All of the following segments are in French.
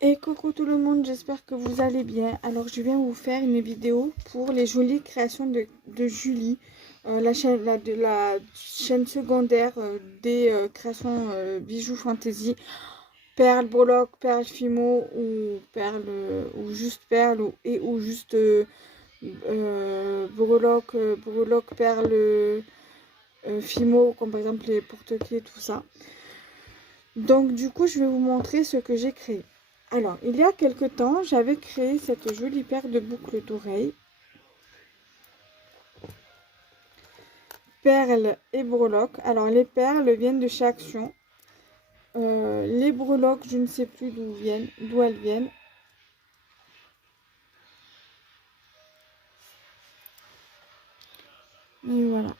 Et coucou tout le monde, j'espère que vous allez bien. Alors je viens vous faire une vidéo pour les jolies créations de Julie, de la chaîne secondaire des créations bijoux fantasy, perles, breloques, perles fimo ou perles ou juste perles ou juste breloques, perles fimo, comme par exemple les porte-clés, tout ça. Donc du coup je vais vous montrer ce que j'ai créé. Alors, il y a quelque temps, j'avais créé cette jolie paire de boucles d'oreilles, perles et breloques. Alors, les perles viennent de chez Action. Les breloques, je ne sais plus d'où elles viennent. Et voilà,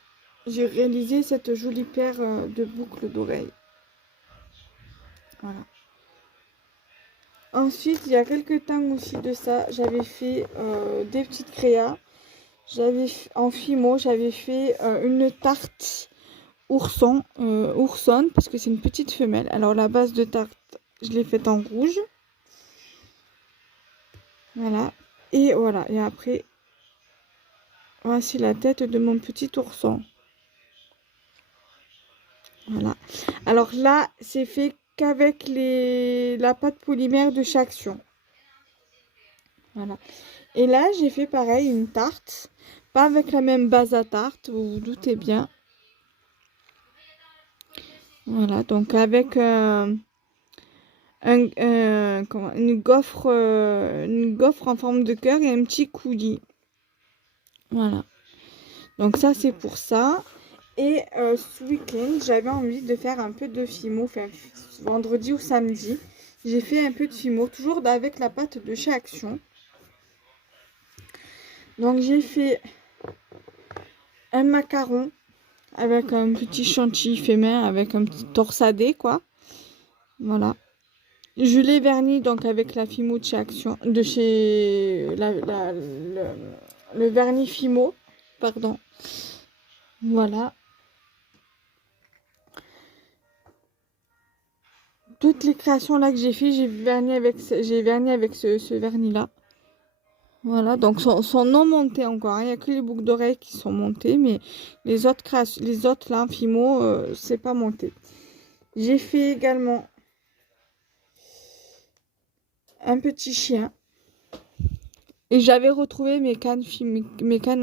j'ai réalisé cette jolie paire de boucles d'oreilles. Voilà. Ensuite, il y a quelques temps aussi de ça, j'avais fait des petites créas. En fimo, j'avais fait une tarte oursonne, parce que c'est une petite femelle. Alors la base de tarte, je l'ai faite en rouge. Voilà. Et voilà. Et après, voici la tête de mon petit ourson. Voilà. Alors là, c'est fait qu'avec la pâte polymère de chez Action. Voilà. Et là, j'ai fait pareil, une tarte. Pas avec la même base à tarte, vous vous doutez bien. Voilà, donc avec une gaufre en forme de cœur et un petit coulis. Voilà. Donc ça, c'est pour ça. Et ce week-end, j'avais envie de faire un peu de fimo. Enfin, vendredi ou samedi, j'ai fait un peu de fimo, toujours avec la pâte de chez Action. Donc j'ai fait un macaron avec un petit chantilly fait main, avec un petit torsadé, quoi. Voilà. Je l'ai verni donc avec la Fimo de chez Action, de chez le vernis Fimo, pardon. Voilà. Toutes les créations là que j'ai fait, j'ai verni avec ce vernis là. Voilà, donc sont non montés encore. Il n'y a que les boucles d'oreilles qui sont montées, mais les autres créations, les autres là, Fimo, c'est pas monté. J'ai fait également un petit chien. Et j'avais retrouvé mes cannes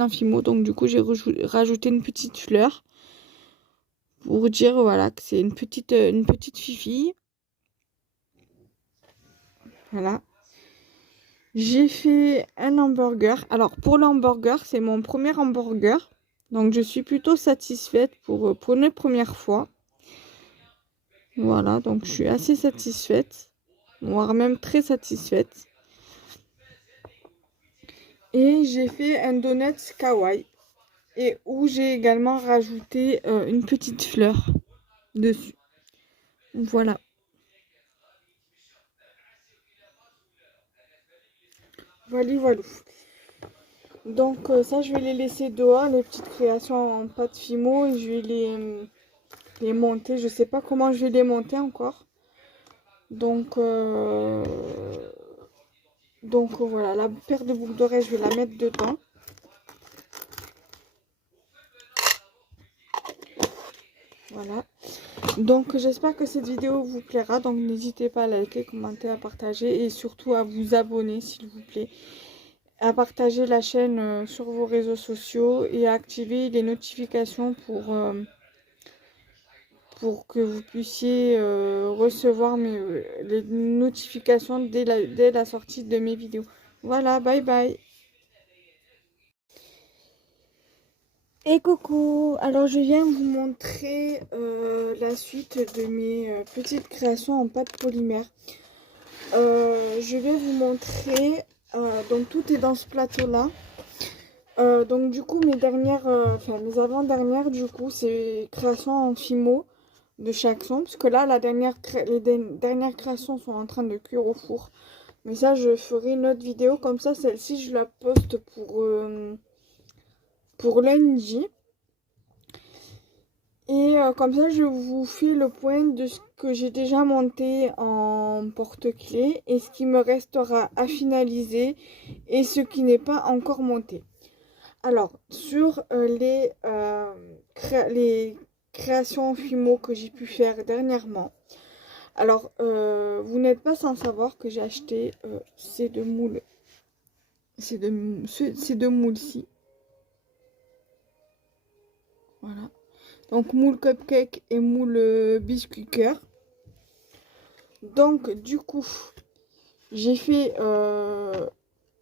en Fimo, donc du coup j'ai rajouté une petite fleur pour dire voilà que c'est une petite fifille. Voilà. J'ai fait un hamburger. Alors pour l'hamburger, c'est mon premier hamburger, donc je suis plutôt satisfaite pour une première fois. Voilà, donc je suis assez satisfaite, voire même très satisfaite. Et j'ai fait un donut kawaii. Et où j'ai également rajouté une petite fleur dessus. Voilà. Voilà. Donc ça, je vais les laisser dehors, les petites créations en pâte fimo. Et je vais les monter. Je sais pas comment je vais les monter encore. Donc, voilà, la paire de boucles d'oreilles, je vais la mettre dedans. Voilà. Donc j'espère que cette vidéo vous plaira. Donc n'hésitez pas à liker, commenter, à partager et surtout à vous abonner s'il vous plaît. À partager la chaîne sur vos réseaux sociaux et à activer les notifications pour que vous puissiez recevoir les notifications dès la sortie de mes vidéos. Voilà, bye bye. Et coucou, alors je viens vous montrer la suite de mes petites créations en pâte polymère. Je vais vous montrer, donc tout est dans ce plateau là. Donc du coup mes avant-dernières du coup c'est création en fimo de chez Action, parce que là les dernières créations sont en train de cuire au four. Mais ça je ferai une autre vidéo, comme ça celle-ci je la poste pour lundi. Et comme ça, je vous fais le point de ce que j'ai déjà monté en porte-clés et ce qui me restera à finaliser et ce qui n'est pas encore monté. Alors, sur les créations Fimo que j'ai pu faire dernièrement, alors, vous n'êtes pas sans savoir que j'ai acheté ces deux moules. Ces deux moules-ci. Voilà. Donc, moule cupcake et moule biscuit cœur. Donc, du coup, j'ai fait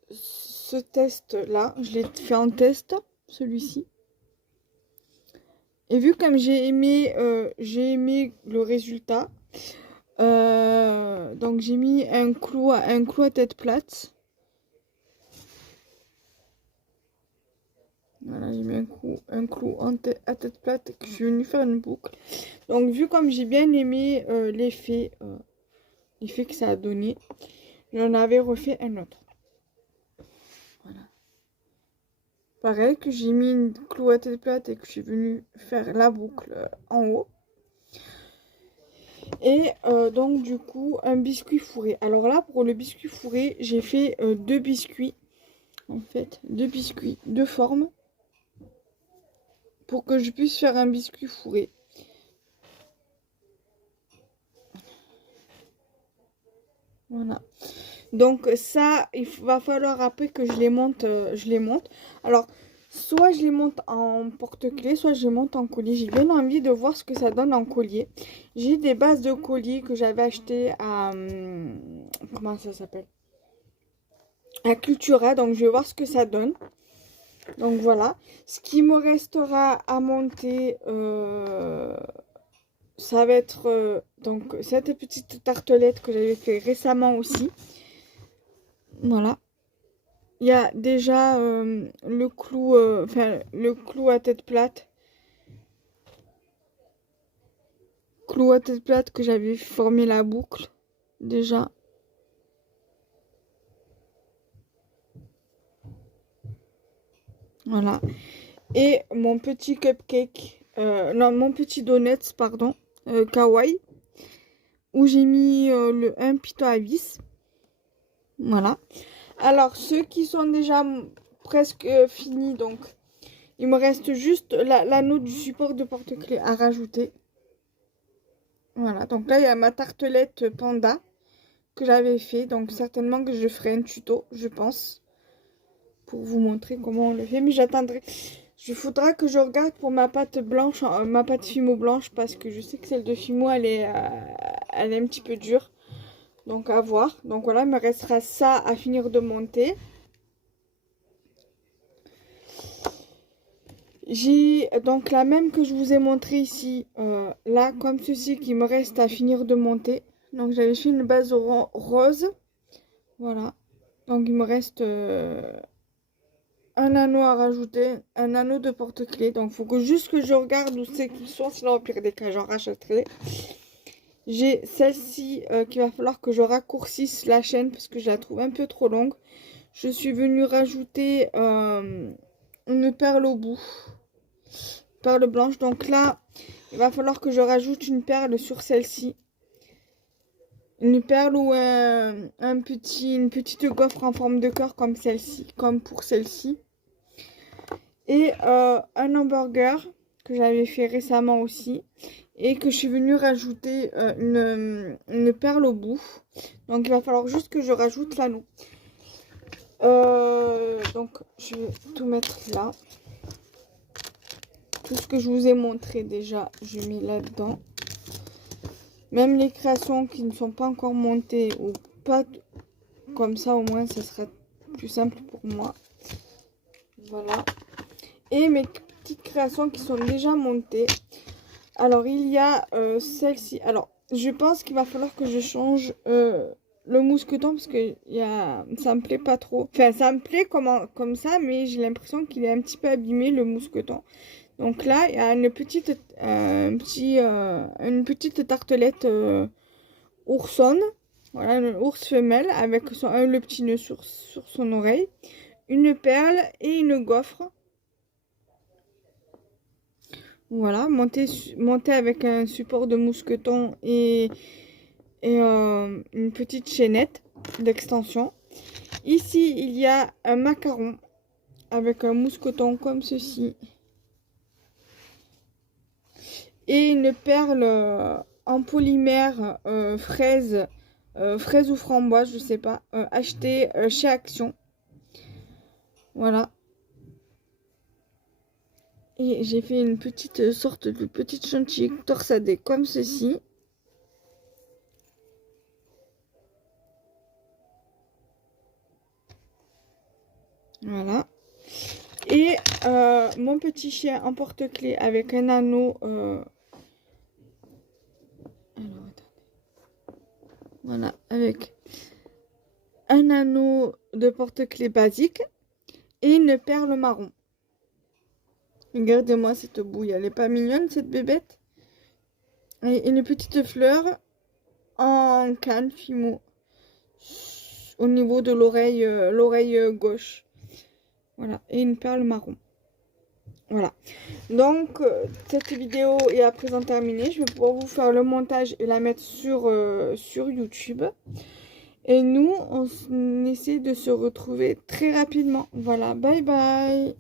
ce test-là. Je l'ai fait en test, celui-ci. Et vu comme j'ai aimé le résultat, donc j'ai mis un clou à tête plate. Voilà, j'ai mis un clou à tête plate que je suis venue faire une boucle. Donc vu comme j'ai bien aimé l'effet que ça a donné, j'en avais refait un autre. Voilà. Pareil que j'ai mis une clou à tête plate et que je suis venue faire la boucle en haut. Et donc du coup un biscuit fourré. Alors là pour le biscuit fourré, j'ai fait deux biscuits. En fait, deux biscuits de forme. Pour que je puisse faire un biscuit fourré. Voilà. Donc ça, il va falloir après que je les monte. Alors, soit je les monte en porte-clés, soit je les monte en collier. J'ai bien envie de voir ce que ça donne en collier. J'ai des bases de collier que j'avais achetées à... comment ça s'appelle? À Cultura. Donc, je vais voir ce que ça donne. Donc, voilà. Ce qui me restera à monter... ça va être donc cette petite tartelette que j'avais fait récemment aussi. Voilà. Il y a déjà le clou à tête plate. Clou à tête plate que j'avais formé la boucle déjà. Voilà. Et mon petit cupcake, non, mon petit donut, pardon, kawaii, où j'ai mis un pitot à vis. Voilà. Alors, ceux qui sont déjà presque finis, donc, il me reste juste l'anneau du support de porte-clés à rajouter. Voilà, donc là, il y a ma tartelette panda que j'avais fait. Donc, certainement que je ferai un tuto, je pense, pour vous montrer comment on le fait. Mais j'attendrai. Il faudra que je regarde pour ma pâte blanche, ma pâte Fimo blanche, parce que je sais que celle de Fimo, elle est un petit peu dure. Donc, à voir. Donc, voilà, il me restera ça à finir de monter. J'ai donc la même que je vous ai montré ici, là, comme ceci, qui me reste à finir de monter. Donc, j'avais fait une base rose. Voilà. Donc, il me reste un anneau à rajouter, un anneau de porte-clés. Donc, il faut que juste que je regarde où c'est qu'ils sont, sinon au pire des cas, j'en rachèterai. J'ai celle-ci qu'il va falloir que je raccourcisse la chaîne parce que je la trouve un peu trop longue. Je suis venue rajouter une perle au bout. Perle blanche. Donc là, il va falloir que je rajoute une perle sur celle-ci. Une perle ou une petite gaufre en forme de cœur comme celle-ci, comme pour celle-ci. Et un hamburger que j'avais fait récemment aussi. Et que je suis venue rajouter une perle au bout. Donc il va falloir juste que je rajoute l'anneau. Donc je vais tout mettre là. Tout ce que je vous ai montré déjà, je mets là-dedans. Même les créations qui ne sont pas encore montées ou pas comme ça, au moins ça sera plus simple pour moi. Voilà. Et mes petites créations qui sont déjà montées. Alors il y a celle-ci. Alors je pense qu'il va falloir que je change le mousqueton parce que ça me plaît pas trop. Enfin ça me plaît comme ça, mais j'ai l'impression qu'il est un petit peu abîmé le mousqueton. Donc là, il y a une petite tartelette oursonne. Voilà, une ours femelle avec le petit nœud sur son oreille. Une perle et une gaufre. Voilà, monter avec un support de mousqueton et une petite chaînette d'extension. Ici, il y a un macaron avec un mousqueton comme ceci. Et une perle en polymère fraise, fraise ou framboise, je sais pas, achetée chez Action. Voilà. Et j'ai fait une petite sorte de petite chantilly torsadée comme ceci. Voilà. Et mon petit chien en porte-clés avec un anneau. Alors, attendez. Voilà, avec un anneau de porte-clés basique et une perle marron. Regardez-moi cette bouille, elle est pas mignonne cette bébête? Et une petite fleur en canne fimo au niveau de l'oreille gauche. Voilà, et une perle marron. Voilà. Donc, cette vidéo est à présent terminée. Je vais pouvoir vous faire le montage et la mettre sur YouTube. Et nous, on essaie de se retrouver très rapidement. Voilà, bye bye.